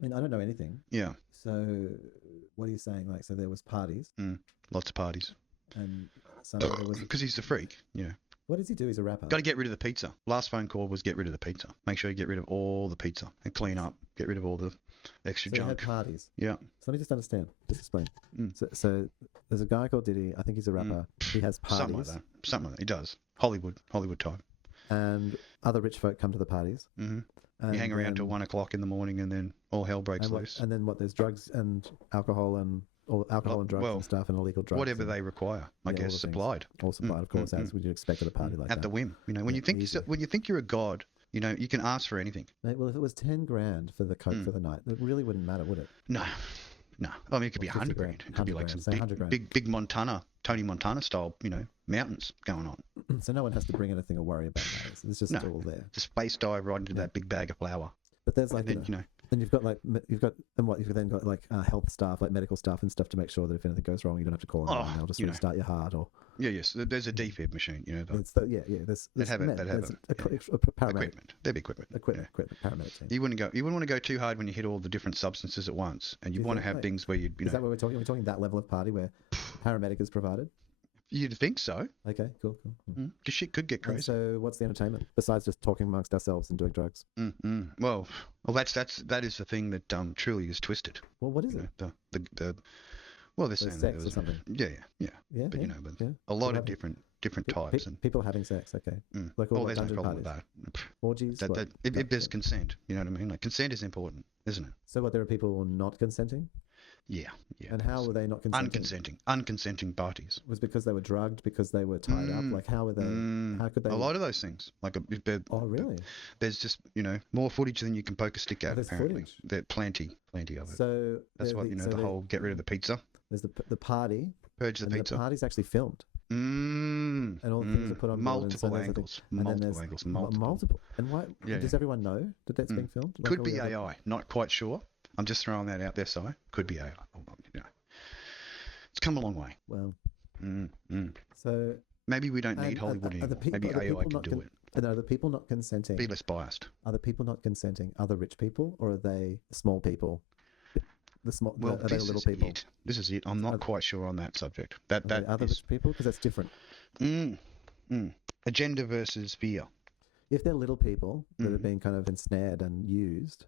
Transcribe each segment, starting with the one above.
I mean, I don't know anything. Yeah. So what are you saying? Like, so there was parties, Lots of parties. and Sunday there was. Because he's the freak. Yeah. What does he do? He's a rapper. Got to get rid of the pizza. Last phone call was get rid of the pizza. Make sure you get rid of all the pizza and clean up. Get rid of all the extra So he had junk. parties. Yeah. So let me just understand. Just explain. Mm. So there's a guy called Diddy. I think he's a rapper. He has Something like parties, that. Something like that. He does. Hollywood type. and other rich folk come to the parties. Mm-hmm. And You hang around till 1 o'clock in the morning, and then all hell breaks loose. And then what? There's drugs and alcohol and and drugs and stuff and illegal drugs. Whatever they require, I guess, supplied. All supplied, of course, as would you expect at a party like that. At the whim, when you think you're a god, you can ask for anything. Mate, well, if it was 10 grand for the coke for the night, it really wouldn't matter, would it? No. I mean, it could be 100 grand. It could be like some big Montana, Tony Montana style, mountains going on. So no one has to bring anything or worry about that. It's just all there. Just space dive right into that big bag of flour. But there's like, then you've got like health staff, like medical staff and stuff to make sure that if anything goes wrong, you don't have to call them and they'll just restart your heart or. Yeah, yes. There's a defib machine, There's equipment. There'd be equipment. Paramedic team. You wouldn't want to go too hard when you hit all the different substances at once, and you want to have things where Is that what we're talking? We're talking that level of party where paramedic is provided. You'd think so. Okay, cool. Because shit could get crazy. And so, what's the entertainment besides just talking amongst ourselves and doing drugs? Well, that is the thing that truly is twisted. Well, what is it? Well, they're saying sex or something. Yeah. But a lot of different types and people having sex. Okay. Like all there's no problem parties. with that. Orgies. If there's consent, you know what I mean. Like consent is important, isn't it? So what? There are people not consenting. Yeah. And how were they not consenting? Unconsenting parties. Was because they were drugged, because they were tied up. Like how were they? How could they? A lot of those things. Like oh really? There's just more footage than you can poke a stick at. There's apparently, footage. There's plenty of it. So that's what the whole get rid of the pizza. There's the party. Purge the pizza. The party's actually filmed. And all the things are put on multiple angles. Multiple. And why? Yeah, does everyone know that that's being filmed? Could be AI. Not quite sure. I'm just throwing that out there, Si. Could be AI. It's come a long way. Well. So maybe we don't need Hollywood anymore. Maybe AI can do it. And are the people not consenting? Be less biased. Are the people not consenting other rich people, or are they small people? Are they little people? This is it. I'm not quite sure on that subject. That other rich people, because that's different. Agenda versus fear. If they're little people that are being kind of ensnared and used,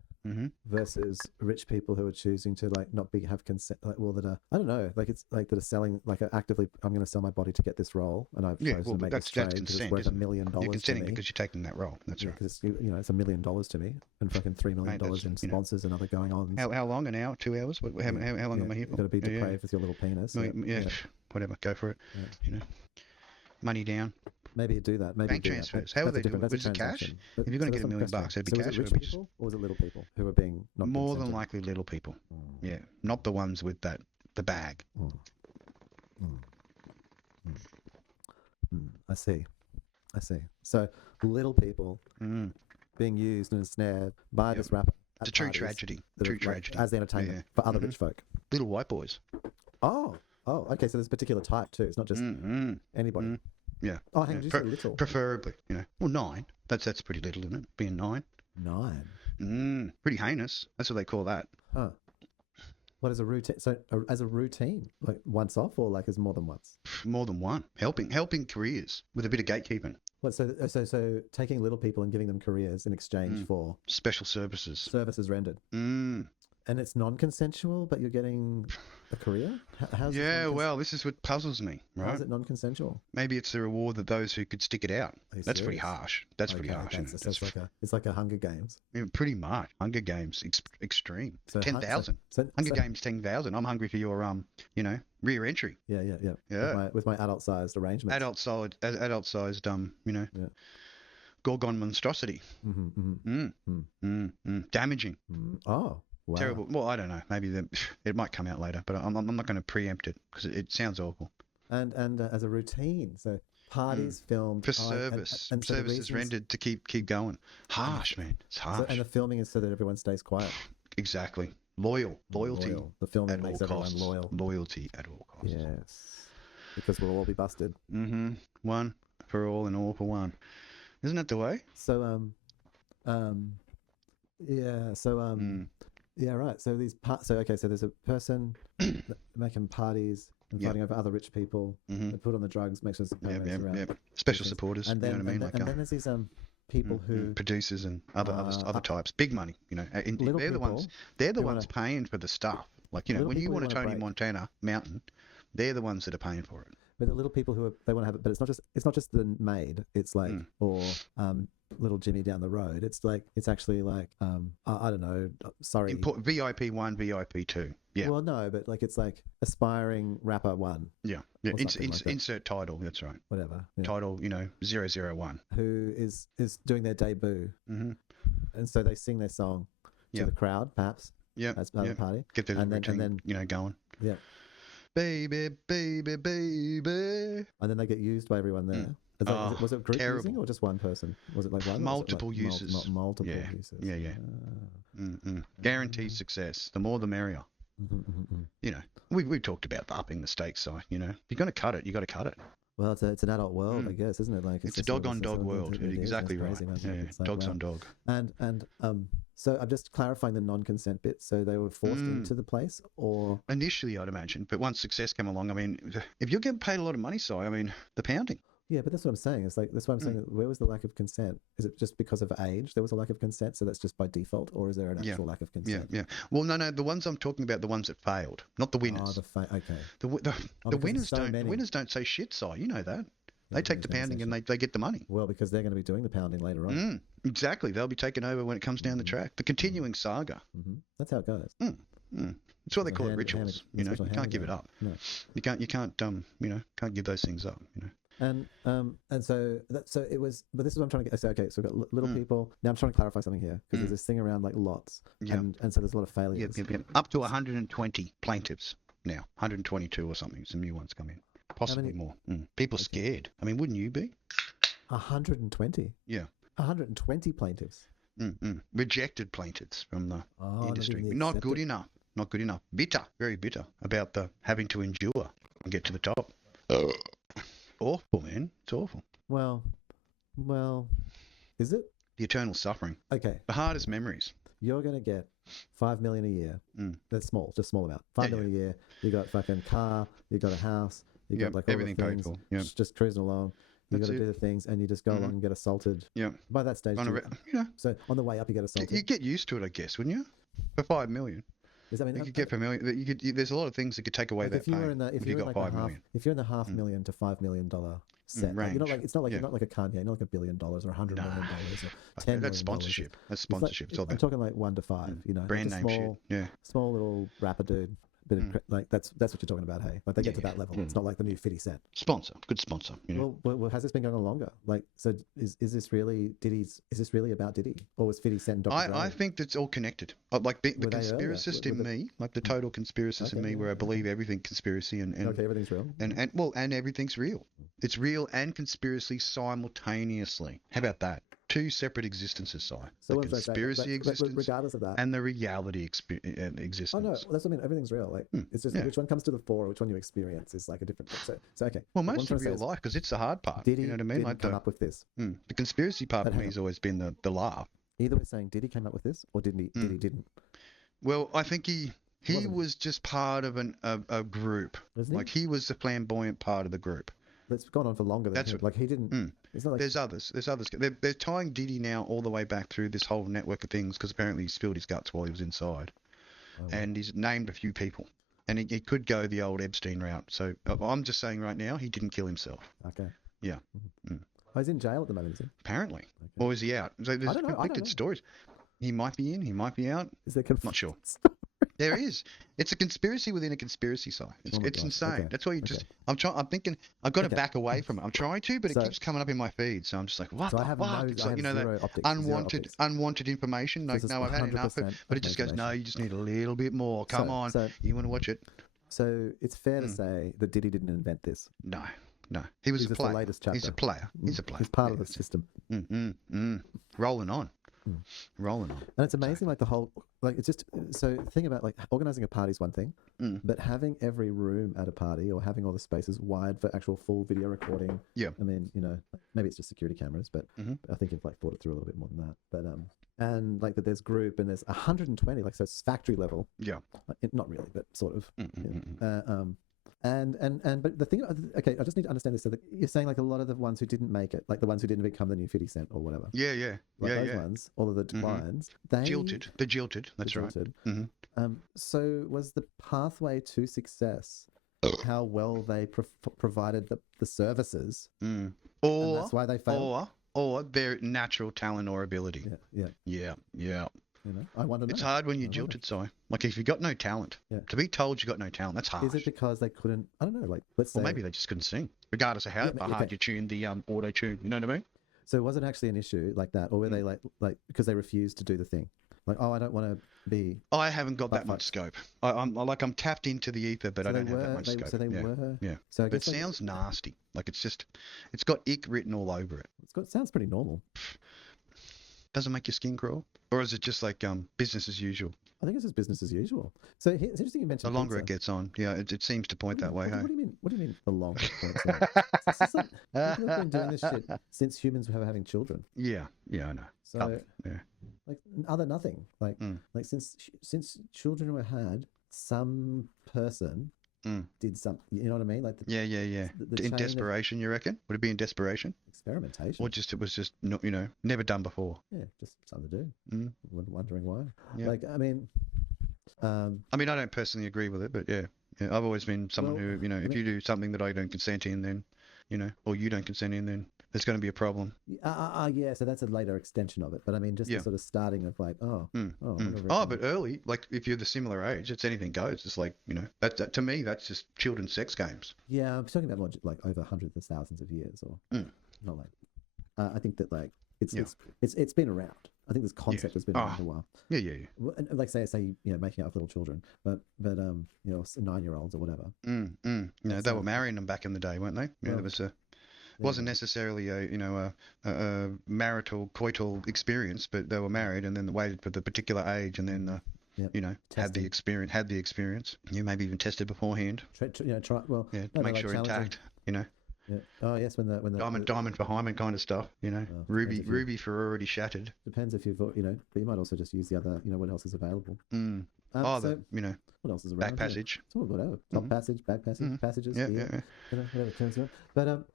versus rich people who are choosing to not have consent, that are, I don't know, it's like that are selling, actively, I'm going to sell my body to get this role, and I've chosen to make this trade because it's worth $1 million. You're consenting because you're taking that role. That's right. Because it's $1 million to me, and fucking $3 million in sponsors and other going on. How long? An hour? 2 hours? How long am I here for? You've got to be depraved with your little penis. Whatever. Go for it. Money down. Maybe you do that. Maybe bank transfers. How are they doing? Was it cash? If you're going to get $1 million, it'd be cash. Was it rich people or was it little people who are being not more than likely little people? Yeah, not the ones with the bag. I see. So little people being used and ensnared by this rapper. It's a true tragedy. As the entertainment for other rich folk. Little white boys. Oh, okay. So there's a particular type too. It's not just anybody. Yeah. Oh, hang on, you say little. Preferably, Well, 9. That's pretty little, isn't it? Being 9. 9. Pretty heinous. That's what they call that. Huh. What is a routine? So, as a routine, like once off, or as more than once? More than one. Helping careers with a bit of gatekeeping. What? So taking little people and giving them careers in exchange for special services. Services rendered. And it's non-consensual, but you're getting a career? How's well, this is what puzzles me, right? How is it non-consensual? Maybe it's the reward of those who could stick it out. That's pretty harsh. Pretty harsh. It's like a Hunger Games. Yeah, pretty much. Hunger Games, extreme. So 10,000. Hunger Games 10,000. I'm hungry for your rear entry. Yeah. With my adult-sized arrangement. Adult-sized, Gorgon monstrosity. Damaging. Oh. Wow. Terrible. Well, I don't know. Maybe it might come out later, but I'm not going to preempt it because it sounds awful. And as a routine, so parties filmed for service, and services rendered to keep going. Harsh, man. It's harsh. And the filming is so that everyone stays quiet. Exactly. Loyalty. The filming makes everyone loyal. Loyalty at all costs. Yes. Because we'll all be busted. One for all and all for one. Isn't that the way? So Yeah, right. So so there's a person making parties and fighting over other rich people. They put on the drugs, make sure there's paramedics around. Special supporters, and then, you know what I mean? And then there's these people who producers and other types, big money. You know, they're the ones. They're the ones paying for the stuff. Like, you know, when you want a Tony Montana mountain, they're the ones that are paying for it. But the little people they want to have it, but it's not just the maid. It's like or little Jimmy down the road. It's actually like I don't know. Sorry, VIP 1, VIP 2. Yeah. Well, no, but like it's like aspiring rapper 1. Yeah. Insert title. That's right. Whatever. Yeah. Title, 001. Who is doing their debut, and so they sing their song to the crowd, perhaps. Yeah. As part of the party. Get the routine, going. Yeah. Baby, baby, baby. And then they get used by everyone there. Was it group using or just one person? Was it like one? Multiple users. Multiple users. Yeah. Guaranteed success. The more the merrier. You know, we talked about upping the stakes. So, you know, if you're going to cut it, you got to cut it. Well, it's an adult world, I guess, isn't it? Like it's a dog-on-dog world. Exactly right. Dogs on dog. And so I'm just clarifying the non-consent bit. So they were forced into the place, or initially, I'd imagine, but once success came along, I mean, if you're getting paid a lot of money, I mean, the pounding. Yeah, but that's what I'm saying. It's like that's why I'm saying. Where was the lack of consent? Is it just because of age? There was a lack of consent, so that's just by default, or is there an actual lack of consent? Yeah. Well, no. The ones I'm talking about, the ones that failed, not the winners. Okay. The winners don't. The winners don't say shit, Si. You know that. They take the pounding and they get the money. Well, because they're going to be doing the pounding later on. Exactly. They'll be taken over when it comes down the track. The continuing saga. That's how it goes. That's why they call it rituals. You can't give it up. No. You can't can't give those things up. You know. And so it was, but this is what I'm trying to get. So we've got little people. Now I'm trying to clarify something here because there's this thing around like lots, and so there's a lot of failures. Up to 120 plaintiffs now, 122 or something. Some new ones come in, possibly more. People are scared. I mean, wouldn't you be? 120. Yeah. 120 plaintiffs. Rejected plaintiffs from the industry. Not good enough. Not good enough. Bitter, very bitter about the having to endure and get to the top. Awful, man. It's awful. Well, is it? The eternal suffering. Okay. The hardest memories. You're going to get $5 million a year. That's small, just small amount. $5 million a year. You got fucking car. You got a house. You got like all everything the things, paid for. Yep. Just cruising along. You got to do the things, and you just go along and get assolted. Yeah. By that stage, so on the way up, you get assaulted. You get used to it, I guess, wouldn't you? For $5 million. You could get familiar. There's a lot of things that could take away that pain. If you got $5 million, if you're in the $500,000 to $5 million set, range. It's not like a Kanye, not like $1 billion or $100 million or $10 million. That's sponsorship. That's sponsorship. I'm talking like 1 to 5. Brand name shit. Yeah. Small little rapper dude. Like that's what you're talking about, hey? Like they get to that level. It's not like the new 50 Cent. Sponsor, good sponsor. Well, has this been going on longer? Like, so is this really Diddy's? Is this really about Diddy, or was 50 Cent? I think that's all connected. Like the conspiracist in me, like the total conspiracist in me, where I believe everything conspiracy and everything's real. And everything's real. It's real and conspiracy simultaneously. How about that? 2 separate existences, Si. So the conspiracy existence, regardless of that, and the reality existence. Oh no, that's what I mean. Everything's real. Like it's just which one comes to the fore, or which one you experience is like a different thing. So okay. Well, most of real life, because it's the hard part. Diddy, you know what I mean? Didn't come up with this. The conspiracy part of me has always been the laugh. Either we're saying Diddy came up with this, or Diddy didn't. Well, I think he was just part of a group. Like he was the flamboyant part of the group. That's gone on for longer than him. Like he didn't. It's not like there's others. They're tying Diddy now all the way back through this whole network of things because apparently he spilled his guts while he was inside, and he's named a few people, and he could go the old Epstein route. So I'm just saying right now he didn't kill himself. Okay. Yeah. Oh, he's in jail at the moment, is he? Apparently, or is he out? So there's conflicted stories. He might be in. He might be out. Is there not sure. There is. It's a conspiracy within a conspiracy side. It's insane. Okay. That's why you just. I'm thinking. I've got to back away from it. I'm trying to, but it keeps coming up in my feed. So I'm just like, what the fuck? It's like that unwanted information. Like, no, I've had enough of it. But it just goes, no, you just need a little bit more. Come on, you want to watch it? So it's fair to say that Diddy didn't invent this. No. He was a player. The latest chapter. He's a player. He's part of the system. Rolling on. rolling on. And it's amazing, like the whole, like it's just, so the thing about like organizing a party is one thing, but having every room at a party or having all the spaces wired for actual full video recording. Yeah. I mean, you know, maybe it's just security cameras, but I think you've like thought it through a little bit more than that. But, and like that there's group and there's 120, like, so it's factory level. Yeah. Not really, but sort of. But the thing, okay, I just need to understand this. So that you're saying like a lot of the ones who didn't make it, like the ones who didn't become the new 50 Cent or whatever. Yeah. Like those ones, all of the declines, they jilted. They're jilted. That's right. So was the pathway to success how well they provided the services, or and that's why they failed, or their natural talent or ability? Yeah. You know, I wonder. It's hard when you're jilted, Si. Like if you got no talent, to be told you got no talent, that's hard. Is it because they couldn't? I don't know. Like, let's say, or maybe they just couldn't sing, regardless of how hard you tuned the auto tune. You know what I mean? So was it actually an issue like that, or were they like because they refused to do the thing? Like, oh, I don't want to be. I haven't got that much scope. I'm tapped into the ether, but I don't have that much scope. So they were. Yeah. So but it sounds nasty. Like it's got ick written all over it. It sounds pretty normal. Doesn't make your skin crawl, or is it just like business as usual? I think it's just business as usual. So it's interesting you mentioned. The longer it gets on, it seems to point that way. What do you mean? What do you mean the longer it points on? It's like, people have been doing this shit since humans were having children. Yeah, I know. So like nothing. Like since children were had, some person did something. You know what I mean? Like in desperation, you reckon? Would it be in desperation? Experimentation. Or it was just not, never done before. Yeah, just something to do. Wondering why. Yeah. Like, I mean, I don't personally agree with it, but yeah, I've always been someone who, if you do something that I don't consent in, then, or you don't consent in, then there's going to be a problem. Yeah, so that's a later extension of it. But I mean, just the sort of starting of like, but early, like if you're the similar age, it's anything goes. It's like, that to me, that's just children's sex games. Yeah, I'm talking about more like over hundreds of thousands of years, or not like. I think that like it's been around. I think this concept has been around a while. Yeah. And like say making out with little children, but 9-year-olds or whatever. They were marrying them back in the day, weren't they? Yeah, there was wasn't necessarily a marital coital experience, but they were married and then waited for the particular age and then had the experience. You maybe even tested beforehand. Make sure intact. Yeah. Oh yes, when the diamond for hymen kind of stuff. Ruby for already shattered. Depends if you've but you might also just use the other. What else is available? What else is around? Back passage. Whatever. Top passage, back passage, passages. Yeah. Whatever it turns out. But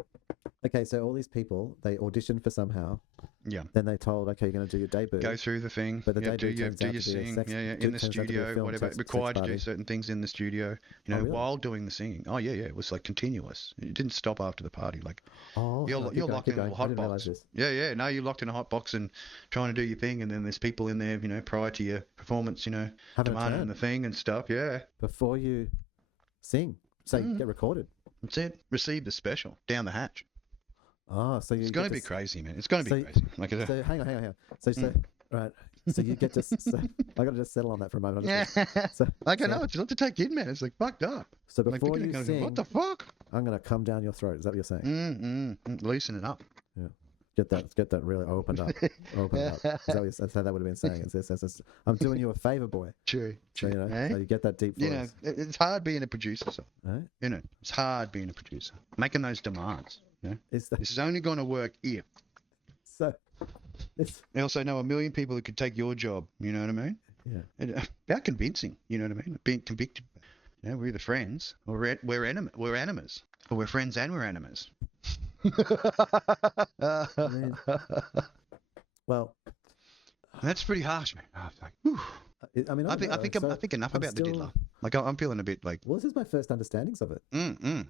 okay, so all these people, they auditioned for somehow. Yeah. Then they told, okay, you're going to do your debut. Go through the thing. But the debut do your sing. In the studio, whatever. Required to do certain things in the studio. While doing the singing. Oh yeah. It was like continuous. It didn't stop after the party. Like, you're locked in a hot box. Yeah. No, you're locked in a hot box and trying to do your thing, and then there's people in there, prior to your performance, demanding the thing and stuff. Yeah. Before you sing, so you get recorded. That's it. Receive the special down the hatch. Oh, so it's going to be crazy, man. It's going to be crazy. So hang on. So right. So you get to. I got to just settle on that for a moment. No, it's not to take in, man. It's like fucked up. So before you sing, what the fuck? I'm going to come down your throat. Is that what you're saying? Loosen it up. Yeah. Get that really opened up. That's how that would have been saying. It's I'm doing you a favor, boy. True. So, so you get that deep voice. It's hard being a producer. So. Right? It's hard being a producer. Making those demands. This is only going to work if. So, I also know a million people who could take your job. You know what I mean? Yeah. About convincing. You know what I mean? Being convicted. We're either friends or we're enemies. Or we're friends and we're enemies. Well, that's pretty harsh, man. I think enough about the diddler. Like I'm feeling a bit like. Well, this is my first understandings of it.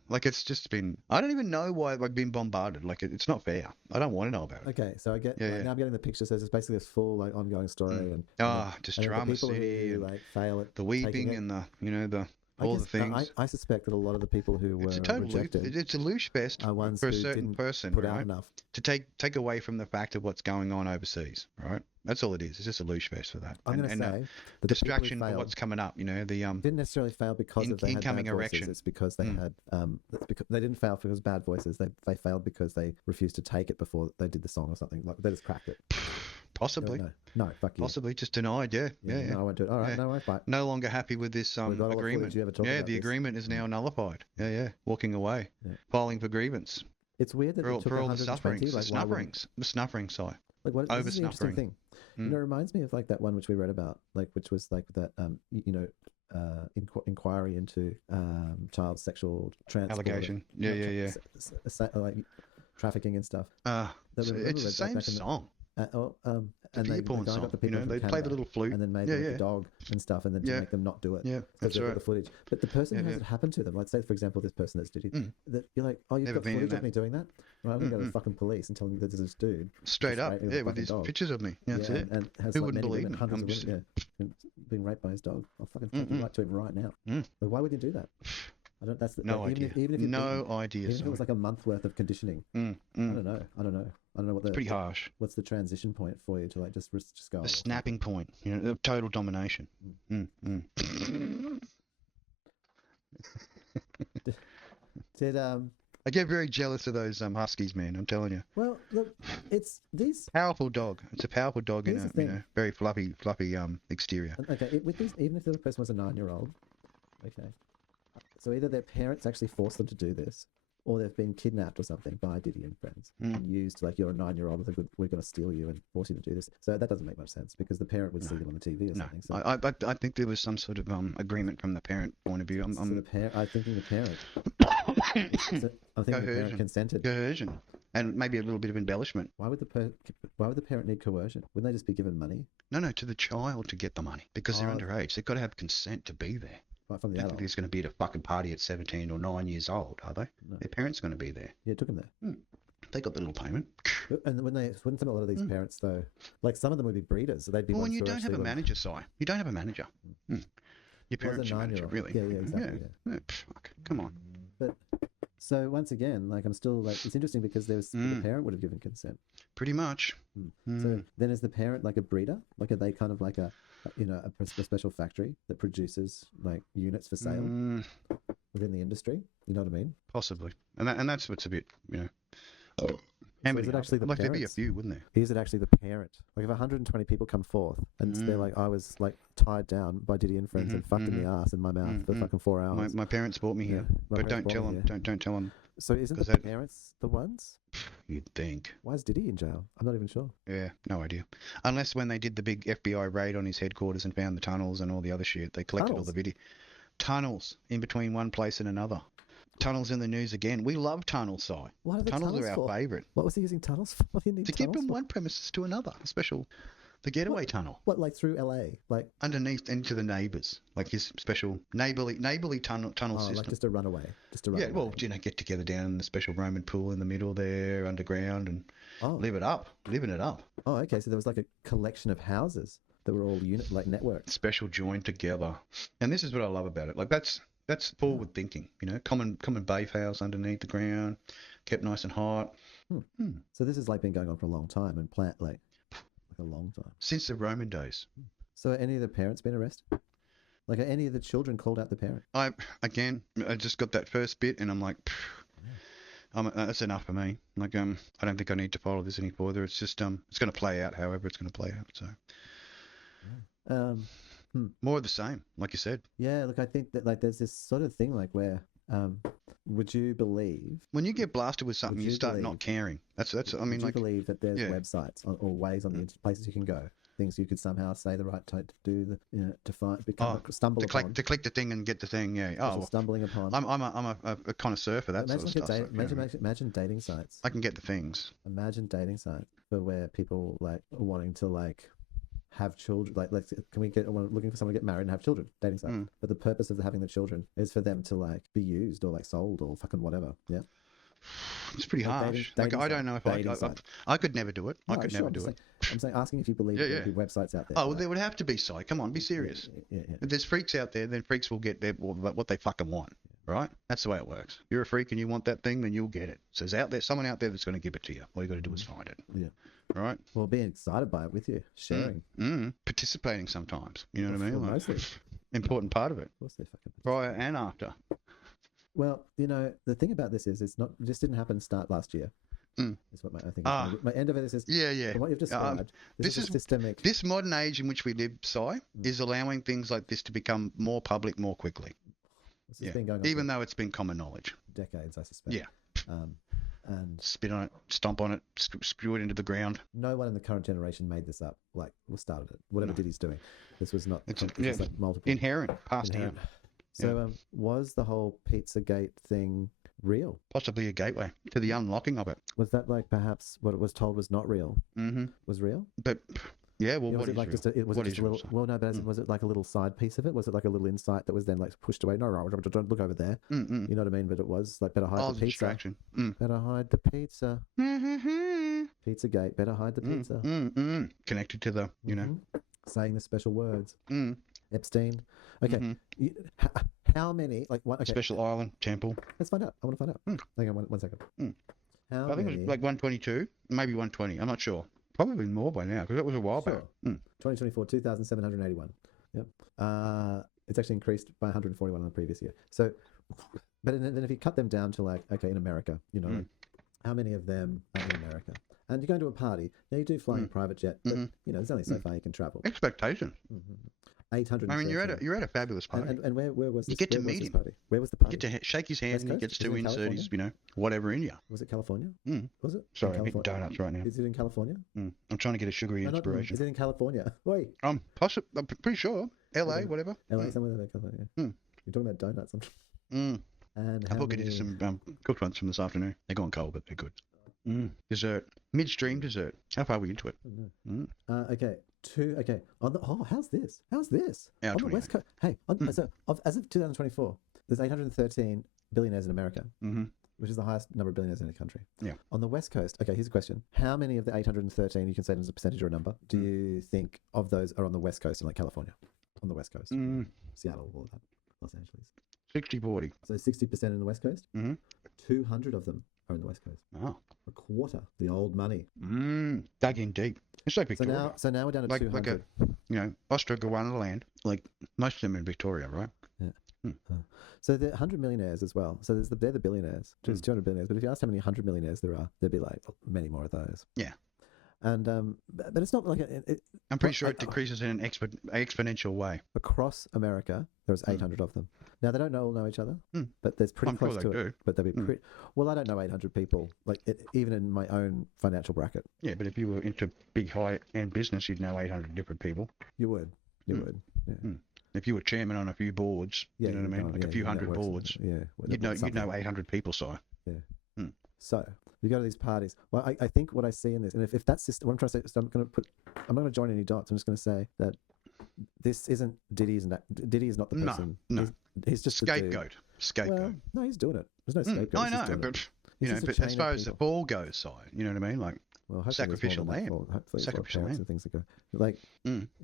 Like it's just been. I don't even know why I've been bombarded. Like it's not fair. I don't want to know about it. Okay, so I get. Now I'm getting the picture. So it's basically this full ongoing story and. Just drama city who, fail at the weeping and the. All the things. I suspect that a lot of the people who were rejected, it's a loosh fest are ones for a who certain didn't person, put out enough to take away from the fact of what's going on overseas, right? That's all it is. It's just a loosh fest for that. I'm going to say the distraction for what's coming up. The didn't necessarily fail because of they incoming had bad erection. Voices. It's because they had because they didn't fail because bad voices. They failed because they refused to take it before they did the song or something. Like they just cracked it. Possibly. No, fuck you. Possibly, just denied. Yeah. No, I won't do it. All right, no, bye. No longer happy with this agreement. The agreement is now nullified. Yeah. Walking away, filing for grievance. It's weird that for all the sufferings, the snuffering side. Like what? This is an interesting thing. You know, it reminds me of like that one which we read about, like which was like that inquiry into child sexual transport allegation. Yeah. Like trafficking and stuff. It's the same song. And the porn song. They play the little flute and then made the dog and stuff, and then to make them not do it. Yeah, that's right. The footage, but the person who has it happen to them, let's say for example this person that's Diddy, that you're like, oh, you've got footage of me doing that. Well, I'm gonna go to the fucking police and tell them that there's this dude straight up, with these pictures of me. That's it. And has who wouldn't believe me? Hundreds of women, being raped by his dog. I'll fucking write to him right now. Like, why would you do that? I don't. That's no idea. Even if it was like a month worth of conditioning. I don't know what it's pretty harsh. What's the transition point for you to like just go? The snapping point, of total domination. Did I get very jealous of those huskies, man. I'm telling you. Well, look, it's these powerful dog. It's a powerful dog in a very fluffy exterior. Okay, with these, even if the person was a 9-year-old, okay. So either their parents actually forced them to do this, or they've been kidnapped or something by Diddy and friends and used like, you're a 9-year-old, we're going to steal you and force you to do this. So that doesn't make much sense because the parent would see them on the TV or something. So I think there was some sort of agreement from the parent point of view. I'm thinking the parent. I'm thinking the parent consented. Coercion. And maybe a little bit of embellishment. Why would the parent need coercion? Wouldn't they just be given money? No, to the child to get the money because they're underage. They've got to have consent to be there. From the adult. Think he's going to be at a fucking party at 17 or 9 years old, are they? No. Their parents are going to be there. Yeah, took them there. They got the little payment. And wouldn't a lot of these parents though, like some of them would be breeders, so they'd be. Well, when you don't have a manager, you don't have a manager. Your parents are manager, really. Yeah, exactly. Yeah. Fuck, come on. But so once again, like I'm still like it's interesting because the parent would have given consent. Pretty much. So then is the parent like a breeder? Like are they kind of like a special factory that produces like units for sale within the industry? You know what I mean? Possibly, and that's what's a bit, So is it actually the parents? There'd be a few, wouldn't there? Is it actually the parent? Like if 120 people come forth and they're like, I was like tied down by Diddy and friends and fucked in the ass in my mouth for fucking 4 hours. My parents brought me here, but don't tell them. Don't tell them. So isn't the parents the ones? You'd think. Why is Diddy in jail? I'm not even sure. Yeah, no idea. Unless when they did the big FBI raid on his headquarters and found the tunnels and all the other shit, they collected all the video. Tunnels in between one place and another. Tunnels in the news again. We love tunnels, Si. What are the tunnels are our favourite. What was he using tunnels for? What do you need to get from one premises to another. The getaway tunnel. What, like through LA? Like underneath into the neighbours. Like his special neighbourly tunnel system. Like just a runaway. Well, get together down in the special Roman pool in the middle there, underground, and living it up. Oh, okay. So there was like a collection of houses that were all networked. Special joined together. And this is what I love about it. Like that's forward thinking, common bath house underneath the ground, kept nice and hot. So this has like been going on for a long time and like a long time. Since the Roman days. So are any of the parents been arrested? Like are any of the children called out the parent? I just got that first bit and I'm like, that's enough for me. Like, I don't think I need to follow this any further. It's just, it's going to play out however it's going to play out. So. More of the same, like you said. Yeah, look, I think that like there's this sort of thing like where, would you believe when you get blasted with something, you start not caring? That's. I mean, would you believe that there's websites or ways on the places you can go, things you could somehow say the right to do, to find, stumble upon, to click the thing and get the thing. Yeah. Stumbling upon. I'm a connoisseur for that sort of stuff. Imagine dating sites. I can get the things. Imagine dating sites for where people like are wanting to like have children, like looking for someone to get married and have children, dating site. But the purpose of having the children is for them to like be used or like sold or fucking whatever. Yeah, it's pretty harsh. Dating I don't know if I could never do it. I could never do it. I'm saying asking if you believe there'd be websites out there. Oh, well, there would have to be. Si, come on, be serious. Yeah. If there's freaks out there, then freaks will get what they fucking want. Right? That's the way it works. You're a freak and you want that thing, then you'll get it. So there's someone out there that's going to give it to you. All you got to do is find it. Yeah. Right? Well, being excited by it with you, sharing. Participating sometimes. You know what I mean? Mostly. Important part of it. Of course they fucking prior and after. Well, the thing about this is this didn't happen start last year. Is what I think. My end of it is. Yeah. What you've described. This is systemic. This modern age in which we live, is allowing things like this to become more public more quickly. This has been going on even though it's been common knowledge. Decades, I suspect. Yeah. And spit on it, stomp on it, screw it into the ground. No one in the current generation made this up. Started it. Whatever Diddy's doing, this was not. It's like multiple. Inherent, passed down. So, was the whole Pizzagate thing real? Possibly a gateway to the unlocking of it. Was that what it was told was not real? Mm-hmm. Was real? But yeah, well, was it like just a little? Well, no, but was it like a little side piece of it? Was it like a little insight that was then pushed away? No, don't look over there. Mm-mm. You know what I mean? But it was better hide the pizza. Distraction. Better hide the pizza. Mm-hmm. Pizzagate. Better hide the pizza. Mm-hmm. Connected to the saying the special words. Epstein. Okay. Mm-hmm. How many? Special island temple. Let's find out. I want to find out. Hang on one second. I think it was 122, maybe 120. I'm not sure. Probably more by now because that was a while back. 2024, 2,781. Yep. It's actually increased by 141 on the previous year. So, but then if you cut them down to in America, how many of them are in America? And you're going to a party. Now you do fly in a private jet, but there's only so far you can travel. Expectations. 800. I mean, you're at a fabulous party. And where was you get to meet him? Party? Where was the party? You get to shake his hand and he gets to insert his, whatever in you. Was it California? Was it? Sorry, I'm eating donuts right now. Is it in California? I'm trying to get a sugary inspiration. Is it in California? Wait. I'm pretty sure. LA, whatever. LA, somewhere there, California. You're talking about donuts. And I've got to get some cooked ones from this afternoon. They're gone cold, but they're good. Dessert. Midstream dessert. How far are we into it? Okay. Okay. How's this? On the West Coast. Hey, as of 2024, there's 813 billionaires in America, which is the highest number of billionaires in any country. Yeah. On the West Coast, okay, here's a question. How many of the 813, you can say it as a percentage or a number, do you think of those are on the West Coast in California? On the West Coast. Seattle, all of that. Los Angeles. 60-40. So 60% in the West Coast? 200 of them are in the West Coast. Oh. A quarter. The old money. Dug in deep. It's like Victoria. So now we're down to 200. Austro-Goanna land. Most of them in Victoria, right? Yeah. So the 100 millionaires as well. So they're the billionaires. There's 200 billionaires. But if you ask how many 100 millionaires there are, there'd be many more of those. Yeah. And but it's not I'm pretty sure it decreases in an exponential way. Across America, there's 800 of them. Now they don't all know each other, but there's pretty close to it. But they'd be pretty. Well, I don't know 800 people, even in my own financial bracket. Yeah, but if you were into big high-end business, you'd know 800 different people. You would. Yeah. If you were chairman on a few boards, you know what I mean, a few hundred boards. You'd know 800 people. So. Yeah. So. You go to these parties. Well, I think what I see in this, and if that's just what I'm trying to say, so I'm not going to join any dots. I'm just going to say that this isn't Diddy is not the person. No. He's just scapegoat. Well, no, he's doing it. There's no scapegoat. I know, but but as far as the ball goes, you know what I mean, sacrificial lamb. Sacrificial lamb. And things that go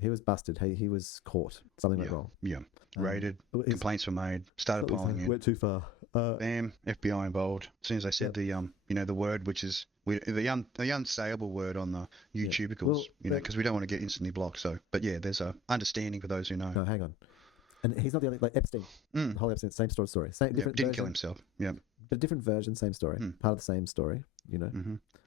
he was busted. He was caught. Something went wrong. Yeah. Raided. Complaints were made. Started piling in. Went too far. Bam, FBI involved. As soon as they said the word, which is the unsayable word on the YouTubicals, because we don't want to get instantly blocked. So, but yeah, there's a understanding for those who know. No, hang on. And he's not the only Epstein. The whole Epstein, same story. Didn't kill himself. Yeah. But different version, same story. Part of the same story.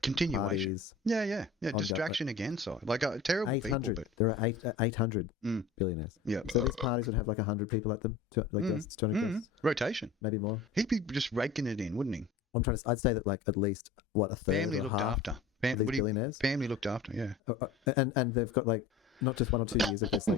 Continuation. Parties, yeah. Distraction again. So terrible 800. people. But There are 800 billionaires. Yeah. So these parties would have 100 people at them, guests, 200 guests. Rotation. Maybe more. He'd be just raking it in, wouldn't he? I'd say that at least a third family or looked half after. of these billionaires. Family looked after. Yeah. And they've got not just 1 or 2 years. It's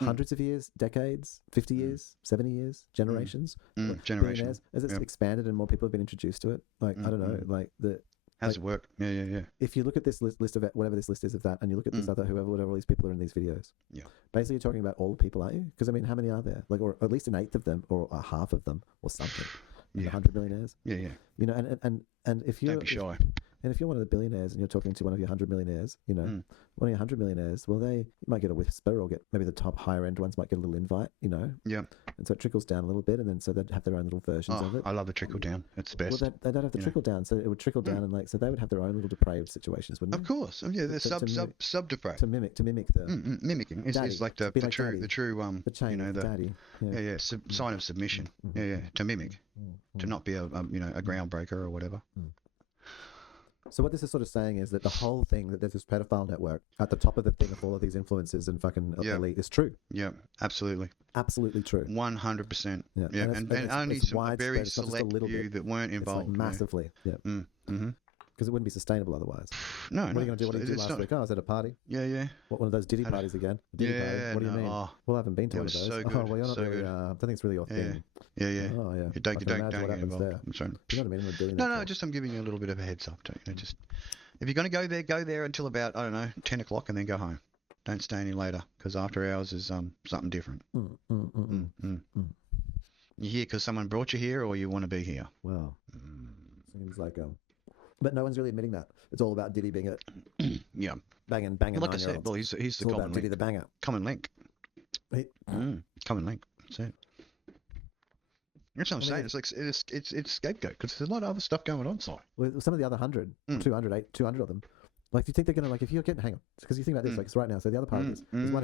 hundreds of years, decades, 50 years, 70 years, generations. Generations. As it's expanded and more people have been introduced to it. I don't know. How's it work? Yeah. If you look at this list of whatever this list is of that, and you look at this whatever all these people are in these videos. Yeah. Basically, you're talking about all the people, aren't you? Because how many are there? Or at least an eighth of them, or a half of them, or something. 100 millionaires. Yeah. And if you don't be shy. And if you're one of the billionaires and you're talking to one of your 100 millionaires, one of your 100 millionaires, well, you might get a whisper or get maybe the top higher end ones might get a little invite, Yeah. And so it trickles down a little bit, and then so they'd have their own little versions of it. I love the trickle down. It's the best. Well, they don't have the trickle down, so it would trickle down, and so they would have their own little depraved situations, wouldn't they? Of course. Yeah, they're sub depraved. To mimic the mimicking. It's like the true the chain of daddy. Yeah. Sign of submission. Yeah. To mimic. To not be a groundbreaker or whatever. So what this is sort of saying is that the whole thing, that there's this pedophile network at the top of the thing of all of these influencers and fucking elite, is true. Yeah, absolutely. Absolutely true. 100%. Yeah, and only some very select few that weren't involved. It's like massively. Yeah. Mm-hmm. Because it wouldn't be sustainable otherwise. No, what are you going to do? What did you do last week? I was at a party. Yeah. What, one of those Diddy parties again? Diddy party? What do you mean? Oh, well, I haven't been to one of those. So good. Oh, well, you're not so really, good. I don't think it's really your thing. Yeah. Oh, yeah. You don't get involved. There. I'm sorry. You know what I mean? We're doing no, just I'm giving you a little bit of a heads up. Just if you're going to go there until about, I don't know, 10 o'clock and then go home. Don't stay any later because after hours is something different. You here because someone brought you here or you want to be here? Well, seems like but no one's really admitting that. It's all about Diddy being banging. Like I said, well, he's the common link. Diddy the banger. Common link. Common link. That's it. That's what I'm saying. It's like it's scapegoat because there's a lot of other stuff going on. So with some of the other 100, 200 of them. Like, do you think they're gonna, like, if you're getting, hang on, because you think about this, like, it's right now. So the other part is one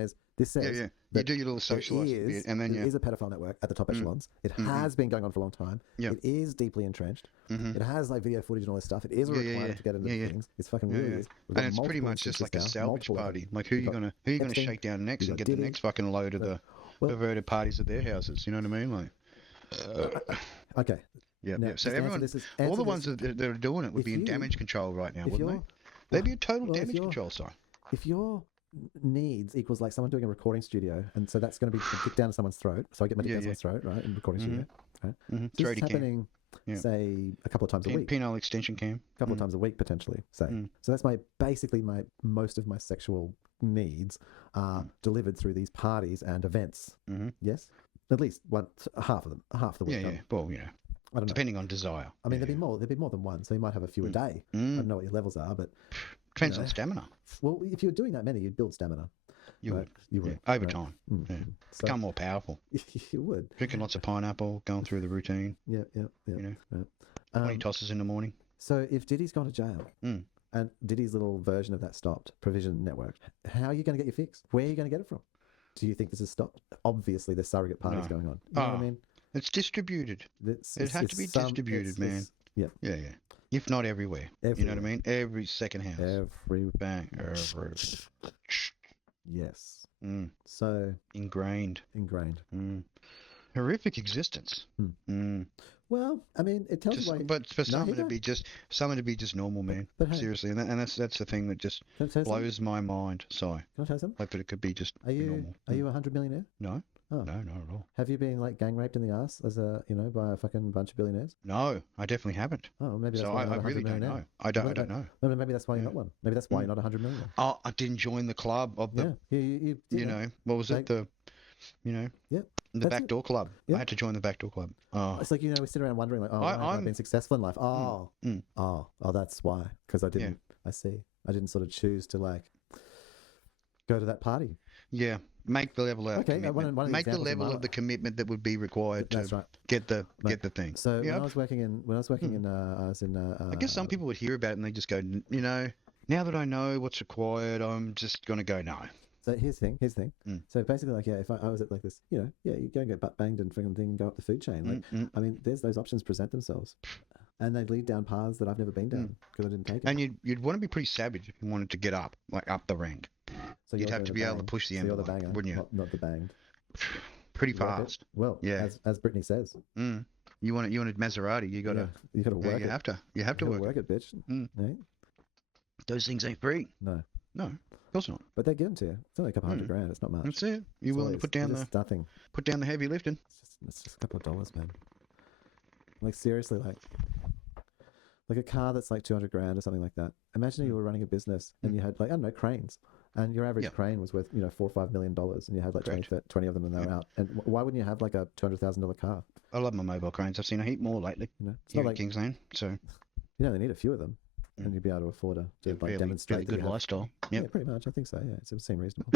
is this says you do your little socialist, and then it is a pedophile network at the top echelons. It has been going on for a long time. It is deeply entrenched. It has like video footage and all this stuff. It is a requirement to get into things. It's fucking really is. And it's pretty much just like a salvage party. Like who are you gonna shake down next and get the next fucking load of the perverted parties at their houses? You know what I mean? Like okay. Yeah. So everyone, all the ones that are doing it would be in damage control right now, wouldn't they? They'd be a total damage control sign. If your needs equals like someone doing a recording studio, and so that's going to be kicked down someone's throat. So I get my dick down someone's throat, right, in recording studio. Right? This is happening, say, a couple of times a week. Penile extension cam. A couple of times a week, potentially, say. So that's basically most of my sexual needs are delivered through these parties and events. Yes? At least half of the week. Yeah. Well, I don't know. Depending on desire. I mean, there'd be more than one, so you might have a few a day. I don't know what your levels are, but depends on stamina. Well, if you were doing that many, you'd build stamina. You would over time. So, become more powerful. You would. Drinking lots of pineapple, going through the routine. Yeah. 20 tosses in the morning. So if Diddy's gone to jail and Diddy's little version of that stopped, Provision Network, how are you going to get your fix? Where are you going to get it from? Do you think this is stopped? Obviously, there's surrogate parties going on. You know what I mean? It's distributed. It has to be distributed, man. Yeah. If not everywhere. You know what I mean? Every second house. Every bang. Yes. So ingrained. Horrific existence. Well, I mean, it tells you. But for someone to be just normal, man. Seriously, and that's the thing that just blows my mind. Sorry. Can I tell you something? Like, but it could be just normal. Are you 100 millionaire? No. Oh. No, not at all. Have you been like gang raped in the ass as by a fucking bunch of billionaires? No, I definitely haven't. Oh, maybe that's so why I really don't know. I don't know. Maybe that's why you're not one. Maybe that's why you're not 100 millionaire. Oh, I didn't join the club of the. You know, what was it? The backdoor club. I had to join the backdoor club. Oh, it's like we sit around wondering like, I've been successful in life. That's why, because I didn't. I see. I didn't sort of choose to like go to that party. Yeah. Make the level of commitment. Make the level of the commitment that would be required to get the thing. So when I was working in, I guess some people would hear about it and they just go, now that I know what's required, I'm just gonna go no. So here's the thing. So basically, like, if I was at like this, you go and get butt banged and friggin' thing and go up the food chain. Like, I mean, there's those options present themselves, and they lead down paths that I've never been down because I didn't take it. And you'd want to be pretty savage if you wanted to get up the rank. So you'd have to be able to push the envelope, wouldn't you? Not the banged. Pretty fast. Well, yeah. As Brittany says. You want a Maserati? You gotta work it. You have to work it, bitch. Right? Those things ain't free. No, of course not. But they give them to you. It's only a couple $100,000. It's not much. That's it. You're willing to put down the heavy lifting. It's just a couple of dollars, man. Like, seriously, like a car that's like $200,000 or something like that. Imagine you were running a business and you had, like, I don't know, cranes. And your average crane was worth, $4 or $5 million, and you had like 20 of them, and they're out. And why wouldn't you have like a $200,000 car? I love my mobile cranes. I've seen a heap more lately. It's not like Kings Lane. So you only need a few of them, and you'd be able to afford to demonstrate good lifestyle. Yeah, pretty much. I think so. Yeah, it seems reasonable.